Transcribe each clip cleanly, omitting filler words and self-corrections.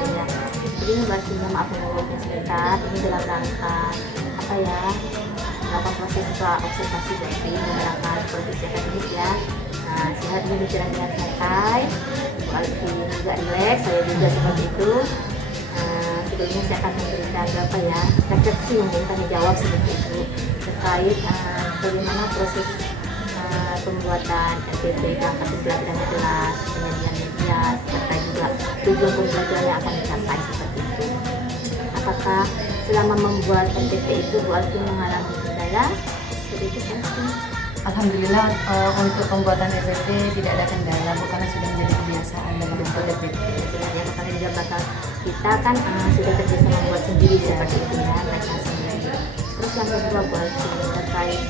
ya. Jadi baginya maaf mengulangi sebentar, ini dalam rangka apa ya, melakukan proses observasi berarti menggunakan kondisi akademis ya. Nah, silakan ini berjalan dengan santai, Bu Alvin juga rileks, saya juga seperti itu. Sebelumnya saya akan memberikan berapa ya refleksi mungkin tanya jawab seperti itu terkait bagaimana proses pembuatan LPP berangkat pembelajaran kelas, penyajian media, serta juga tujuan pembelajaran yang akan dicapai seperti itu. Apakah selama membuat LPP itu Bu Alvin mengalami kendala? Seperti itu kan? Alhamdulillah untuk pembuatan LPP tidak ada kendala, Bu, karena sudah menjadi kebiasaan dalam membuat LPP. Ya, karena juga bakal kita kan sudah terbiasa membuat sendiri seperti itu ya, mereka sendiri. Terus yang kedua Bu Alvin terkait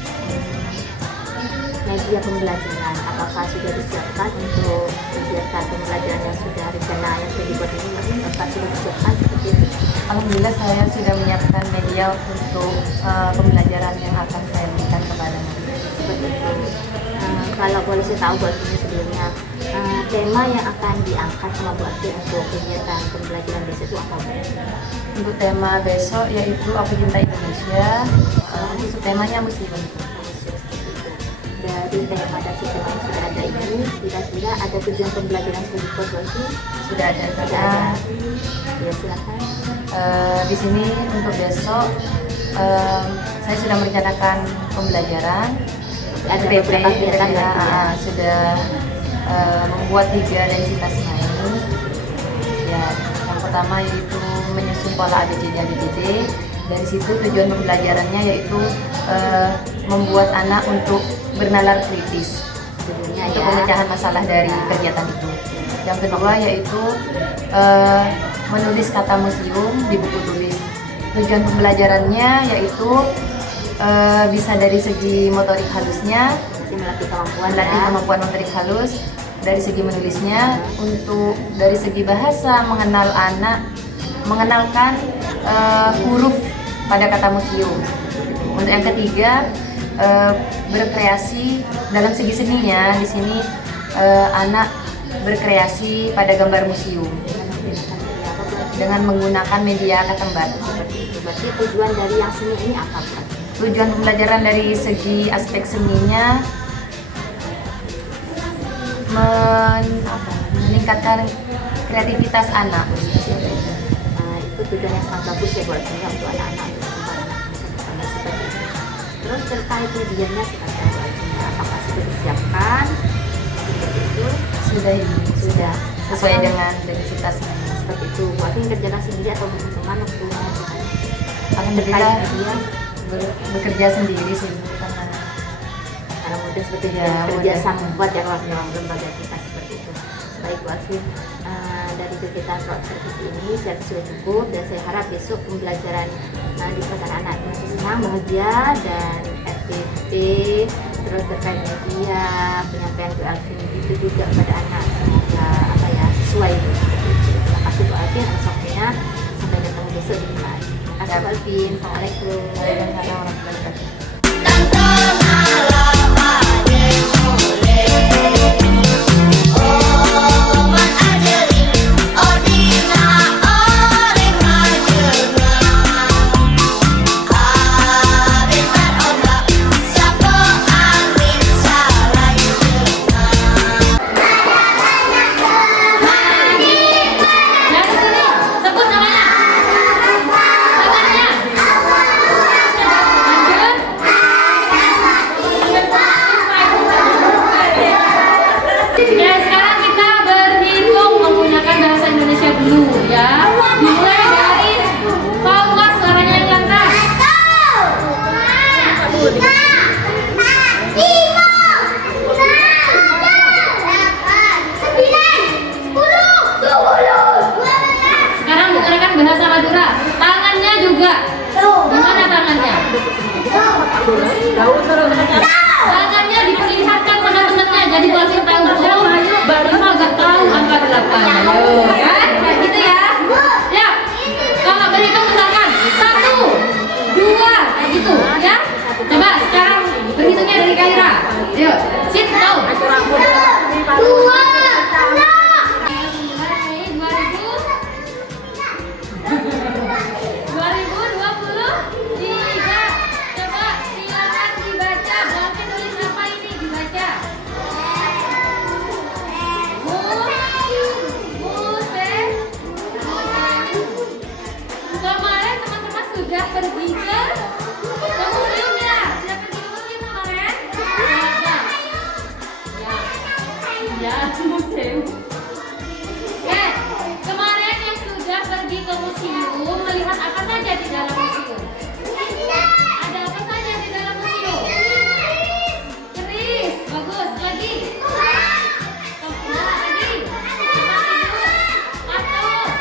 media pembelajaran, apakah sudah disiapkan untuk kegiatan pembelajaran yang sudah rencana yang sudah dibuat ini, apakah sudah disiapkan seperti itu? Alhamdulillah saya sudah menyiapkan media untuk pembelajaran yang akan saya berikan kepada murid. Seperti itu. Kalau boleh saya tahu Bu Alvin sebelumnya, tema yang akan diangkat sama Bu Alvin untuk kegiatan pembelajaran besok itu apa? Untuk tema besok yaitu Aku Cinta Indonesia, untuk temanya museum. Dari tema dan sistem yang sudah ada ini, kira-kira ada tujuan pembelajaran yang sudah dibuat Bu? Sudah ada. Ya silakan. Di sini untuk besok saya sudah merencanakan pembelajaran. Ada LPP beberapa kegiatan ya, ya. sudah membuat 3 densitas main. Ya, yang pertama yaitu menyusun pola ABCD. Dari situ tujuan pembelajarannya yaitu membuat anak untuk bernalar kritis Sebelumnya untuk ya. pemecahan masalah dari kegiatan itu. Yang kedua yaitu menulis kata museum di buku tulis. Tujuan pembelajarannya yaitu bisa dari segi motorik halusnya, Melatih kemampuan melatih ya. kemampuan motorik halus, dari segi menulisnya, untuk dari segi bahasa mengenal anak, mengenalkan huruf pada kata museum. Untuk yang ketiga berkreasi dalam segi seninya. Di sini anak berkreasi pada gambar museum dengan menggunakan media ketembar. Berarti tujuan dari yang seni ini apa Bu? Tujuan pembelajaran dari segi aspek seninya meningkatkan kreativitas anak. Itu tujuan yang sangat bagus ya buat saya untuk anak-anak seperti itu. Terus terkait medianya seperti apa? Apakah sudah disiapkan? Seperti itu Sudah sesuai dengan densitasnya. seperti itu. Buat ini kerjakan sendiri atau teman-teman waktu Alhamdulillah dia bekerja sendiri sih, karena mudah seperti Ya, kerja mudah. sama buat ya kalau lembaga kita seperti itu. Baik Bu Alvin, dari kegiatan short service ini saya sudah cukup dan saya harap besok pembelajaran di kelas anak-anak masih senang, bahagia dan FTP terus terkait media penyampaian Bu Alvin itu juga pada anak semoga apa ya sesuai seperti itu. Terima kasih Bu Alvin atas waktunya, sampai ketemu besok di kelas. Terima kasih Bu Alvin. Assalamualaikum. Waalaikumsalam warahmatullahi wabarakatuh. Ya, sekarang kita berhitung menggunakan bahasa Indonesia dulu ya. Dimulai dari Fauwas, suaranya yang lantang. 10. Sekarang menggunakan bahasa Madura. Tangannya juga. Gimana tangannya? Tangannya diperlihatkan sama temennya, jadi Bu Alvin tahu. Oh, baru agak tahu angka 8. Ayo, kan? Kayak gitu ya. Ya. Kalau berhitung misalkan 1, 2, kayak gitu, ya. Coba sekarang berhitungnya dari Kaira. Ayo, sit down. 2, 6. pergi ke museum ya? Sudah pergi ke museum kemarin? Ya, ya, museum. Oke, kemarin yang sudah pergi ke museum melihat apa saja di dalam museum? Ada apa saja di dalam museum? Keris, bagus. Lagi? Lagi? Patung.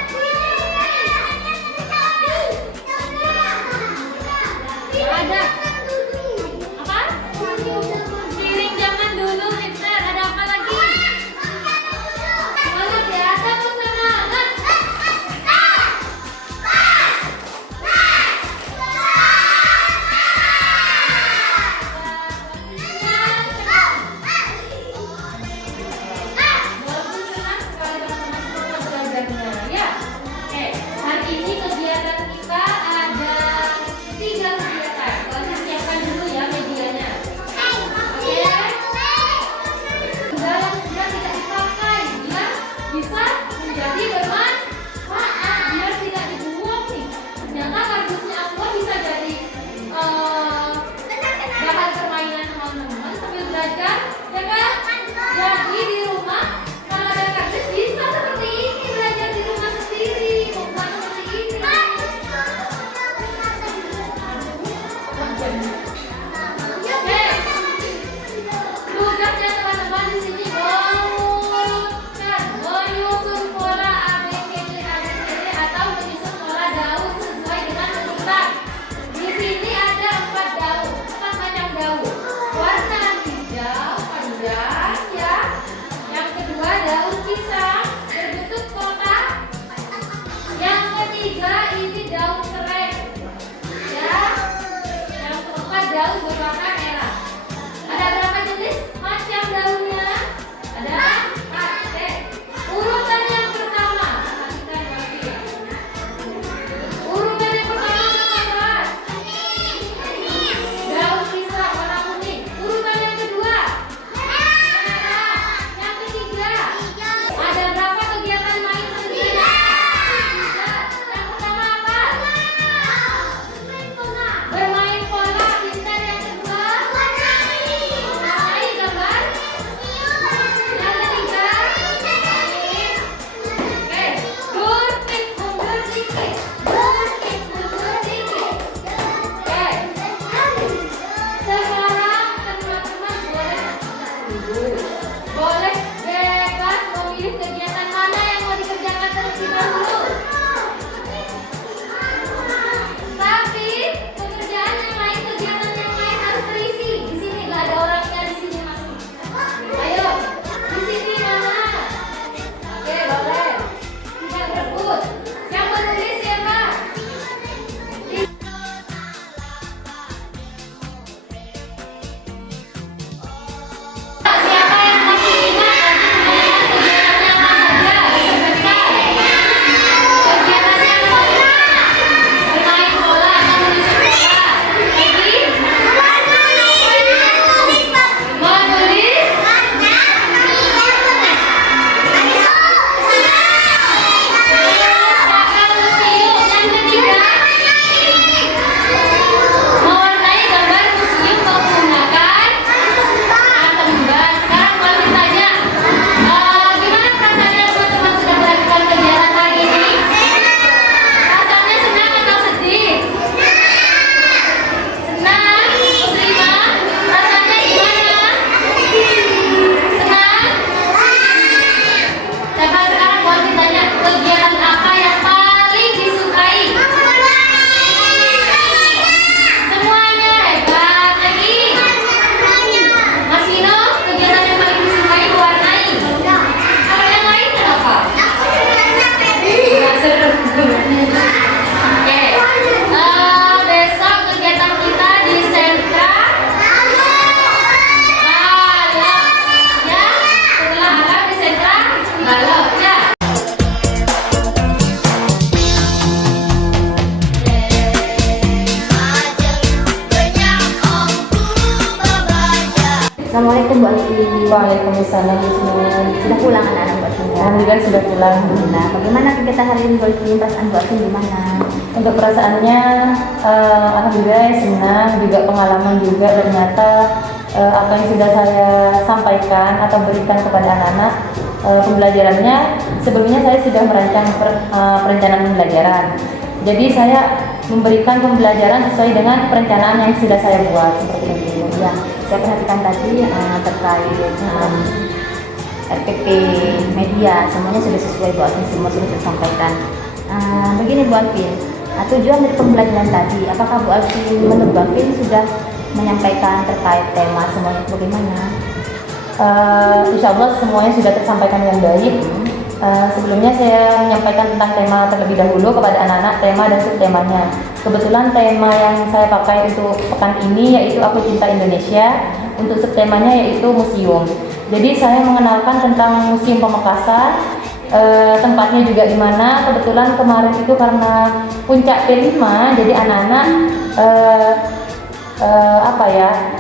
Assalamualaikum Bu Alvin. Waalaikumsalam Wisnu. Sudah pulang anak-anak Bu Alvin ya? Alhamdulillah sudah pulang. Nah, bagaimana kegiatan hari ini Bu Alvin? Perasaan Bu Alvin gimana? Untuk perasaannya, alhamdulillah senang, juga pengalaman juga ternyata apa yang sudah saya sampaikan atau berikan kepada anak-anak pembelajarannya, sebelumnya saya sudah merancang perencanaan pembelajaran. Jadi saya memberikan pembelajaran sesuai dengan perencanaan yang sudah saya buat seperti itu. Ya, saya perhatikan tadi terkait RPP media, semuanya sudah sesuai Bu Alvin, semua sudah disampaikan. Begini Bu Alvin, tujuan dari pembelajaran tadi, apakah Bu Alvin menurut Bu Alvin sudah menyampaikan terkait tema semuanya bagaimana? Insya Allah semuanya sudah tersampaikan dengan baik. Sebelumnya saya menyampaikan tentang tema terlebih dahulu kepada anak-anak, tema dan subtemanya. Kebetulan tema yang saya pakai untuk pekan ini yaitu Aku Cinta Indonesia, untuk subtemanya yaitu museum. Jadi saya mengenalkan tentang Museum Pamekasan, tempatnya juga di mana. Kebetulan kemarin itu karena puncak P5, jadi anak-anak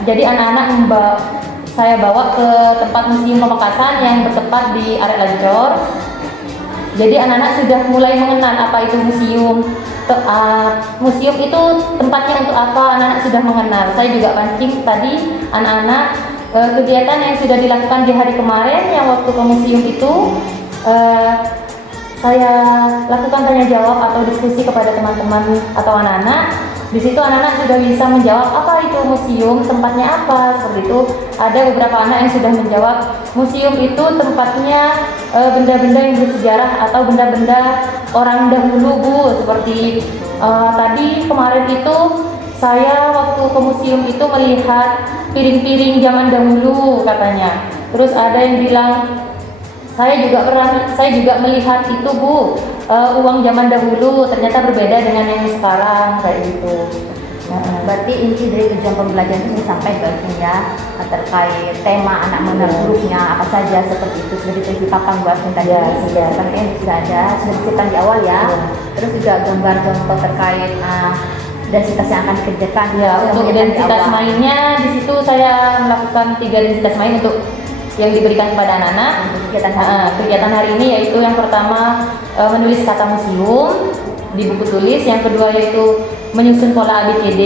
jadi anak-anak saya bawa ke tempat Museum Pamekasan yang bertempat di Arek Lancor. Jadi anak-anak sudah mulai mengenal apa itu museum. Museum itu tempatnya untuk apa, anak-anak sudah mengenal. Saya juga pancing tadi anak-anak kegiatan yang sudah dilakukan di hari kemarin yang waktu ke museum itu saya lakukan tanya jawab atau diskusi kepada teman-teman atau anak-anak. Di situ anak-anak sudah bisa menjawab apa itu museum, tempatnya apa, seperti itu. Ada beberapa anak yang sudah menjawab, museum itu tempatnya benda-benda yang bersejarah atau benda-benda orang dahulu Bu. Seperti tadi kemarin itu saya waktu ke museum itu melihat piring-piring zaman dahulu katanya. Terus ada yang bilang, saya juga melihat itu Bu, uang zaman dahulu ternyata berbeda dengan yang sekarang kayak gitu. Berarti inti dari tujuan pembelajaran itu sampai Bu Alvin ya, terkait tema anak mengenal hurufnya apa saja seperti itu sudah ditulis di papan Bu Alvin tadi. Ya, sudah sudah disebutkan di awal ya. Terus juga gambar contoh terkait densitas yang akan dikerjakan. Ya, untuk densitas mainnya di situ saya melakukan 3 densitas main untuk yang diberikan kepada anak-anak. Kegiatan hari ini yaitu yang pertama menulis kata museum di buku tulis, yang kedua yaitu menyusun pola ABCD,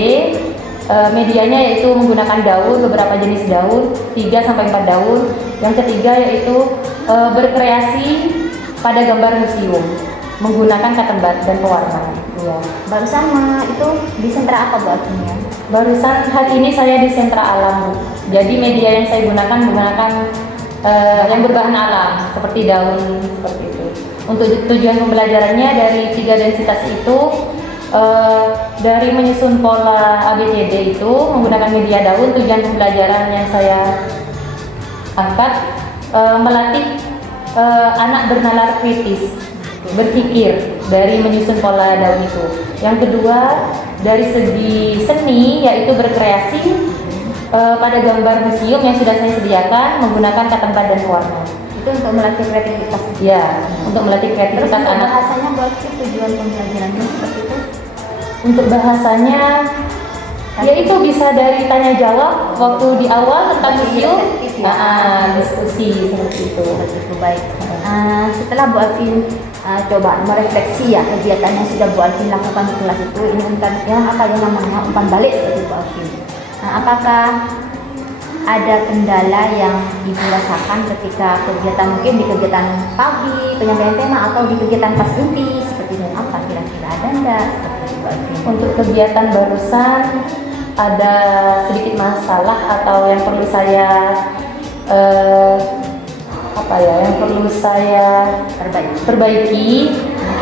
medianya yaitu menggunakan daun, beberapa jenis daun, 3-4 daun, yang ketiga yaitu berkreasi pada gambar museum menggunakan cotton bud dan pewarna. Ya. Barusan itu di sentra apa Bu Alvin ya? Barusan hari ini saya di sentra alam Bu. Jadi media yang saya gunakan yang berbahan alam seperti daun seperti itu. Untuk tujuan pembelajarannya dari 3 densitas itu dari menyusun pola ABCD itu menggunakan media daun, tujuan pembelajaran yang saya angkat melatih anak bernalar kritis, berpikir dari menyusun pola daun itu. Yang kedua dari segi seni yaitu berkreasi pada gambar museum yang sudah saya sediakan menggunakan cotton bud dan warna. Itu untuk melatih kreativitas. Ya, untuk melatih kreativitas anak. Bahasanya Bu Alvin tujuan pembelajarannya seperti itu. Untuk bahasanya yaitu bisa dari tanya jawab waktu di awal tentang museum, diskusi seperti itu. Baik. Setelah Bu Alvin coba merefleksi ya kegiatan yang sudah Bu Alvin lakukan di kelas itu, ini yang namanya umpan balik seperti Bu Alvin. Apakah ada kendala yang Ibu rasakan ketika kegiatan, mungkin di kegiatan pagi penyampaian tema atau di kegiatan pas inti seperti itu, apa kira-kira ada enggak seperti itu Bu Alvin? Untuk kegiatan barusan ada sedikit masalah atau yang perlu saya perbaiki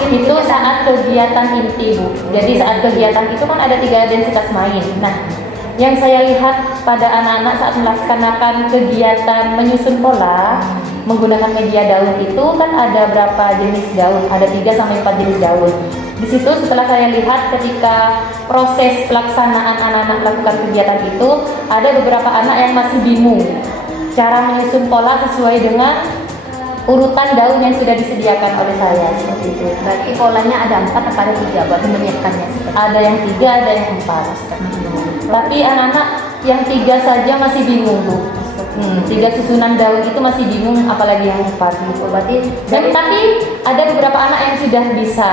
itu saat kegiatan inti Bu. Jadi saat kegiatan itu kan ada 3 densitas main. Nah, yang saya lihat pada anak-anak saat melaksanakan kegiatan menyusun pola menggunakan media daun itu kan ada berapa jenis daun, ada 3-4 jenis daun. Di situ setelah saya lihat ketika proses pelaksanaan anak-anak melakukan kegiatan itu, ada beberapa anak yang masih bingung cara menyusun pola sesuai dengan urutan daun yang sudah disediakan oleh saya seperti itu. Berarti polanya ada 4 atau ada 3 buat menyiapkannya? Ada yang 3, ada yang 4 seperti itu. Tapi anak-anak yang 3 saja masih bingung Bu. 3 susunan daun itu masih bingung, apalagi yang 4 gitu. Berarti Tapi ada beberapa anak yang sudah bisa.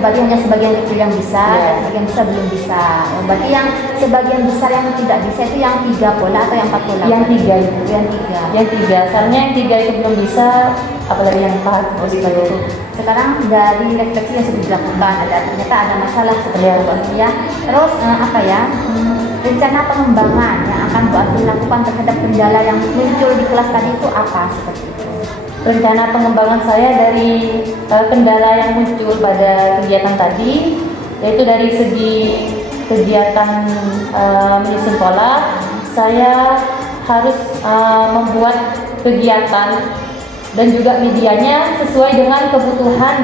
berarti hanya sebagian kecil yang bisa, dan sebagian besar belum bisa. Berarti yang sebagian besar yang tidak bisa itu yang 3 pola atau yang 4 pola? Yang 3 itu. Yang 3. Soalnya yang 3 itu belum bisa, apalagi yang 4. Seperti itu. Sekarang dari refleksi yang sudah dilakukan, ternyata ada masalah seperti itu ya. Terus rencana pengembangan yang akan Bu Alvin lakukan terhadap kendala yang muncul di kelas tadi itu apa seperti itu? Rencana pengembangan saya dari kendala yang muncul pada kegiatan tadi, yaitu dari segi kegiatan menyusun pola, saya harus membuat kegiatan dan juga medianya sesuai dengan kebutuhan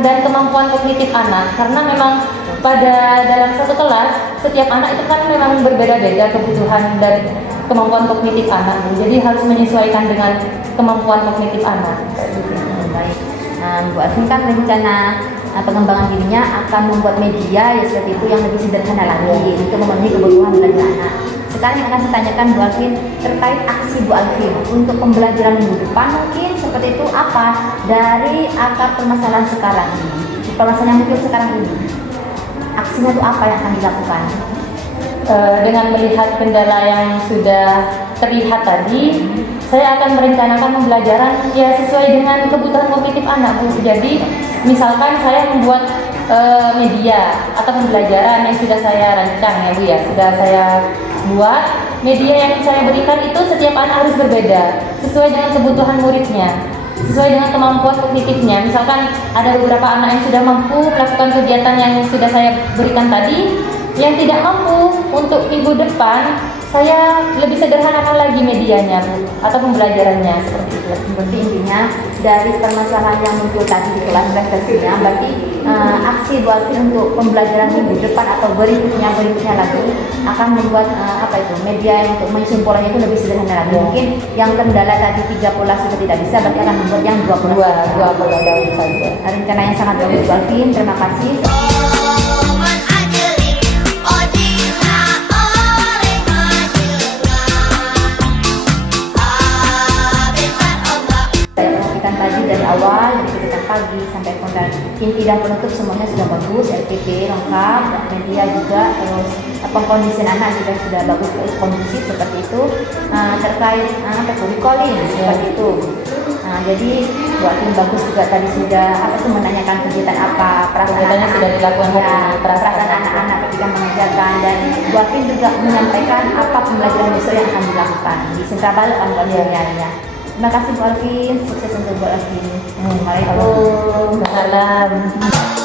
dan kemampuan kognitif anak, karena memang dalam satu kelas setiap anak itu kan memang berbeda-beda kebutuhan dan kemampuan kognitif anak, jadi harus menyesuaikan dengan kemampuan kognitif anak. Baik. Bu Alvin kan rencana pengembangan dirinya akan membuat media ya seperti itu yang lebih sederhana lagi untuk memenuhi kebutuhan belajar anak. Sekarang yang akan saya tanyakan Bu Alvin terkait aksi Bu Alvin untuk pembelajaran minggu depan, mungkin seperti itu apa dari akar permasalahan sekarang ini, permasalahan yang muncul sekarang ini, aksinya itu apa yang akan dilakukan? Dengan melihat kendala yang sudah terlihat tadi, saya akan merencanakan pembelajaran ya sesuai dengan kebutuhan kognitif anak, Bu. Jadi misalkan saya membuat media atau pembelajaran yang sudah saya rancang ya Bu ya, sudah saya buat, media yang saya berikan itu setiap anak harus berbeda sesuai dengan kebutuhan muridnya, sesuai dengan kemampuan kognitifnya. Misalkan ada beberapa anak yang sudah mampu melakukan kegiatan yang sudah saya berikan tadi, yang tidak mampu, untuk minggu depan saya lebih sederhanakan lagi medianya atau pembelajarannya seperti itu. Berarti intinya dari permasalahan yang muncul tadi di kelas refleksinya, berarti aksi Bu Alvin untuk pembelajaran minggu depan atau berikutnya lagi akan membuat media yang untuk menyusun polanya itu lebih sederhana lagi. Mungkin yang kendala tadi 3 pola sudah tidak bisa, berarti akan membuat yang 2 pola. 2 pola daun saja. Rencana yang sangat bagus Bu Alvin, terima kasih. Dari awal, dari kegiatan pagi sampai konten inti dan penutup semuanya sudah bagus, RPP lengkap, media juga, terus pengkondisian anak juga sudah bagus, kondusif seperti itu. Terkait recalling seperti itu. Jadi Bu Alvin bagus juga tadi sudah menanyakan kegiatan apa, Kegiatannya sudah dilakukan perasaan anak-anak ketika mengajarkan, dan Bu Alvin juga menyampaikan apa pembelajaran besok yang akan dilakukan di Sentrabal ya. Terima kasih Bu Alvin, sukses untuk Bu Alvin. Assalamualaikum. Waalaikumsalam.